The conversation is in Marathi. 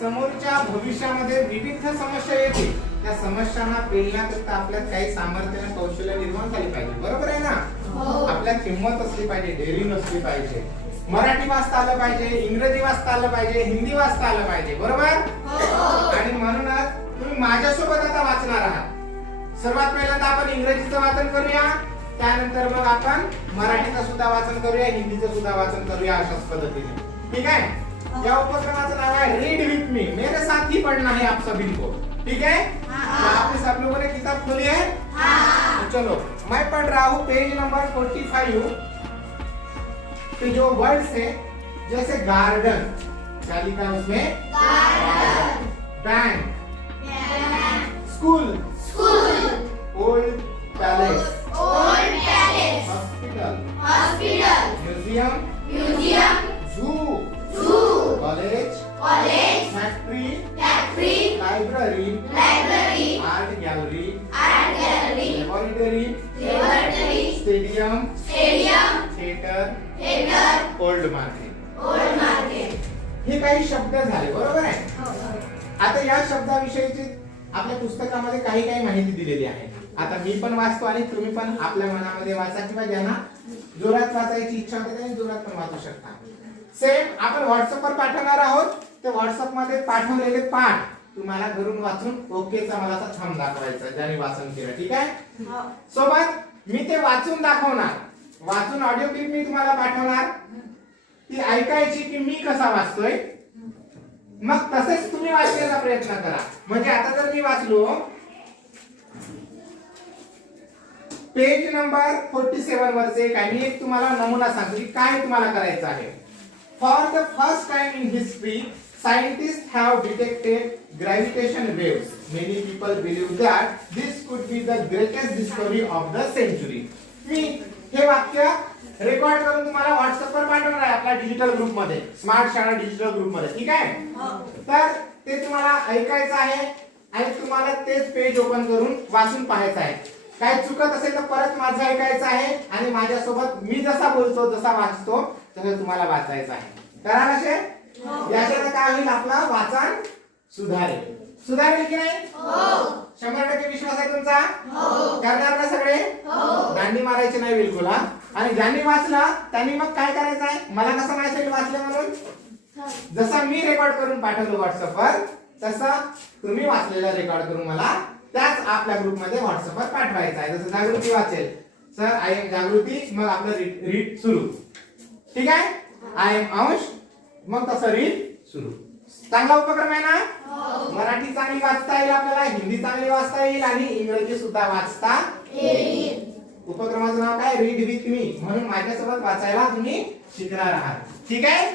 समोरच्या भविष्यामध्ये विविध समस्या येतील. त्या समस्यांना पेलण्याकरता आपल्यात काही सामर्थ्य आणि कौशल्य निर्माण झाली पाहिजे. बरोबर आहे ना? आपल्यात हिंमत असली पाहिजे डेअरिंग असली पाहिजे. मराठी वाचता आलं पाहिजे इंग्रजी वाचता आलं पाहिजे हिंदी वाचता आलं पाहिजे. बरोबर? आणि म्हणूनच तुम्ही माझ्यासोबत आता वाचणार आहात. सर्वात पहिल्यांदा आपण इंग्रजीचं वाचन करूया. त्यानंतर मग आपण मराठीचं सुद्धा वाचन करूया हिंदीचं सुद्धा वाचन करूया अशाच पद्धतीने. ठीक है या उपक्रमाचं नाव आहे रीड विथ मी मेरे साथ ही पढ़ना है आप सभी को. ठीक है? तो आपने सब लोगों ने किताब खोली है? तो चलो मैं पढ़ रहा हूँ पेज नंबर 45 पे जो वर्ड्स है जैसे गार्डन क्या लिखा है उसमें? Bank school old palace hospital museum college factory library art gallery laboratory stadium theatre old market हे काही शब्द झाले बरोबर आहे? आता या शब्दाविषयीची आपल्या पुस्तकामध्ये काही काही माहिती दिलेली आहे. आता मी पण वाचतो आणि तुम्ही पण आपल्या मनामध्ये वाचा किंवा ज्यांना जोरात वाचायची इच्छा होते त्यांनी जोरात पण वाचू शकता. सेम आपण व्हॉट्सअपवर पाठवणार आहोत. ते व्हॉट्सअपमध्ये पाठवलेले पाठ तुम्हाला घरून वाचून ओकेचा मला असा थंब दाखवायचा ज्याने वाचन केलं ठीक आहे? सोबत मी ते वाचून दाखवणार. वाचून ऑडिओ क्लिप मी तुम्हाला पाठवणार. ती ऐकायची की मी कसा वाचतोय? मग तसेच तुम्ही वाचण्याचा प्रयत्न करा. म्हणजे आता जर मी वाचलो पेज नंबर फोर्टी सेवन वरचे मी एक तुम्हाला नमुना सांगतो की काय तुम्हाला करायचं आहे. For the first time in history scientist have detected gravitation waves many people believe that this could be the greatest discovery of the century मी हे वाक्य रेकॉर्ड करून तुम्हाला व्हॉट्सअप वर पाठवणार आहे आपल्या डिजिटल ग्रुपमध्ये. स्मार्ट शाळा डिजिटल ग्रुपमध्ये. ठीक आहे? तर ते तुम्हाला ऐकायचं आहे आणि तुम्हाला तेच पेज ओपन करून वाचून पाहायचं आहे. काय चुकत असेल तर परत माझं ऐकायचं आहे आणि माझ्यासोबत मी जसा बोलतो जसा वाचतो तसं तुम्हाला वाचायचं आहे. करा असे याच्यानं काय होईल आपला वाचन सुधारेल. सुधारेल की नाही? शंभर टक्के विश्वास आहे तुमचा? करणार ना सगळे? दांडी मारायची नाही बिलकुल हा. आणि ज्यांनी वाचलं त्यांनी मग काय करायचं आहे? मला कसं माहिती वाचलं म्हणून? जसं मी रेकॉर्ड करून पाठवलं व्हॉट्सअपवर तसं तुम्ही वाचलेलं रेकॉर्ड करून मला त्याच आपल्या ग्रुपमध्ये व्हॉट्सअपवर पाठवायचं आहे. जसं जागृती वाचेल सर आय जागृती मग आपलं रीड सुरू. ठीक आहे? आय एम अंश मग तसं रीड सुरू. चांगला उपक्रम आहे ना? मराठी चांगली वाचता येईल आपल्याला हिंदी चांगली वाचता येईल आणि इंग्रजी सुद्धा वाचता उपक्रमाचं नाव काय? रीड विथ मी म्हणून माझ्यासोबत वाचायला तुम्ही शिकणार आहात. ठीक आहे?